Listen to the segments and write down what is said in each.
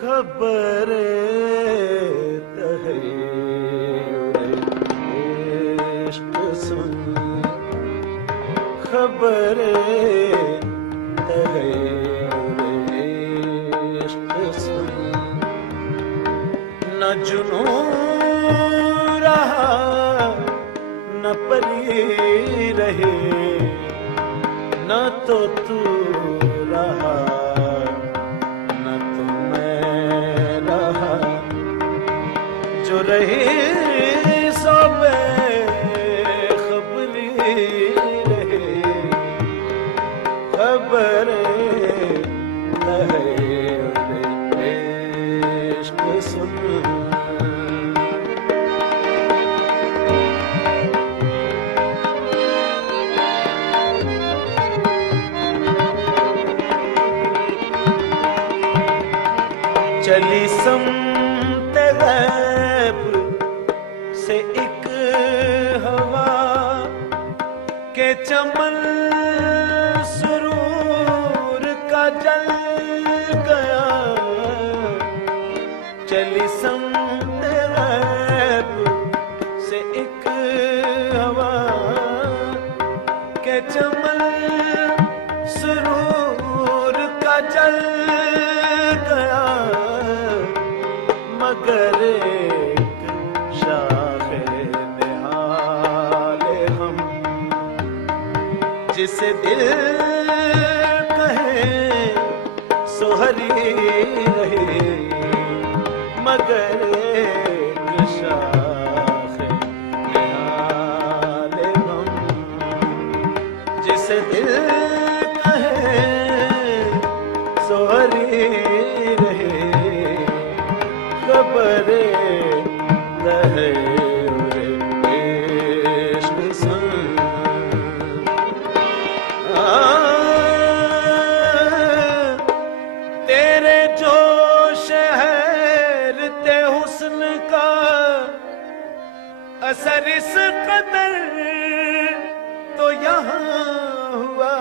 खबर इश्क सुन, खबर इश्क सुन, न जुनू रहा न परी रहे, न तो तू रहा न तो मैं रहा, जो रहे सो बेखबरी रहे, खबर इश्क सुन। चली समते गैब से एक हवा के चमन सुरूर का जल गया, चली समते गैब से एक हवा के चमन सुरूर का जल गया, मगर एक शाखे निहाले हम, जिसे दिल कहे सोहरी रहे, मगर एक शाखे निहाले हम, जिसे दिल कहे सोहरी रहे, खबर रहे इश्क सुन। तेरे जोश हैरते हुस्न का असर इस कदर तो यहाँ हुआ,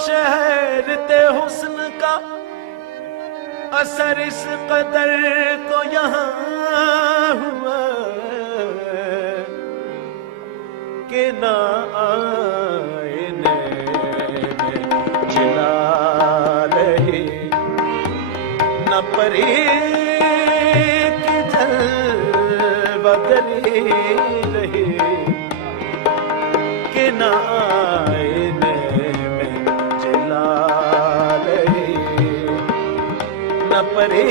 शहरते हुस्न का असर इस कदर तो यहाँ हुआ, कि ना आईने में जिला रही, न परी की झलबगरी रही, कि ना परे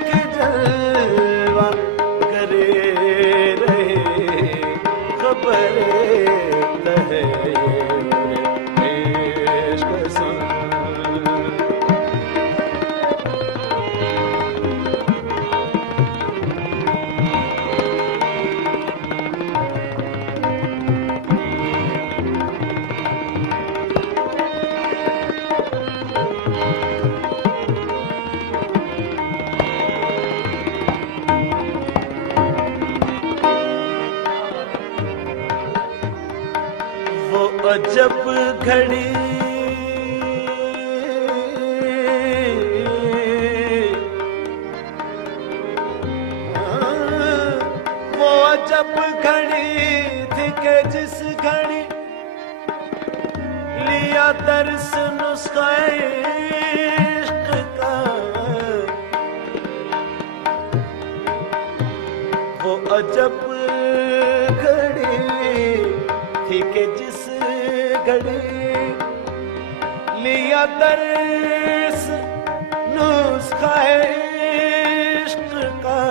के जलवा करे रहे, खबर इश्क सुन। जब घड़ी वो जब घड़ी थी के जिस घड़ी लिया दर्श नुस्खा इश्क का, वो अजब घड़ी थी के जिस घड़ी लिया दर्स नुस्खा इश्क का,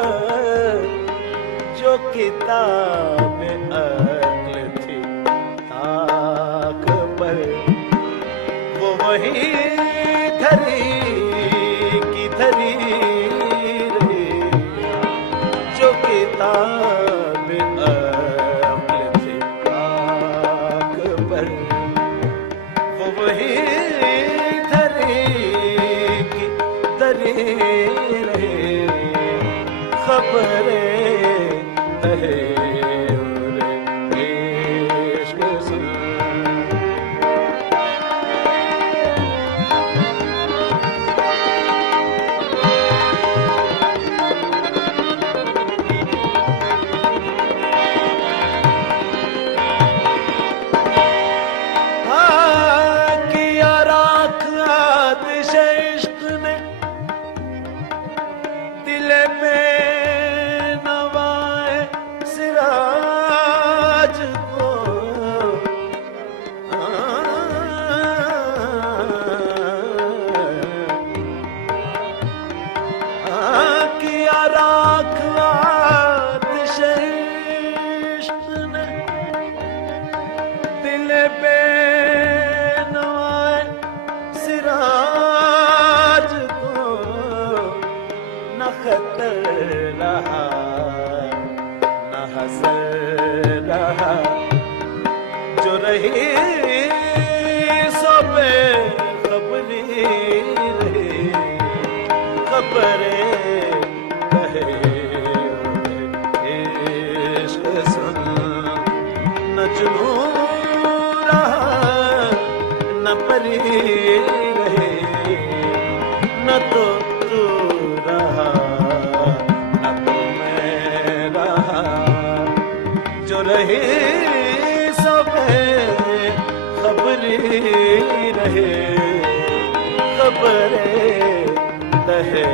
जो किताब अक्ल थी ताक पर, वो वही धरी की धरी रही, जो किताब अक्ल थी ताक पर, वही धरी की धरी रहे, खबर इश्क सुन। असर रहा, जो रही सो बेखबरी रही, खबरे कहे इश्क सुन, न जुनू रहा न परी रही, न तो तू रहा न तो मैं रहा, जो रही सब खबरी रहे, खबरें कहे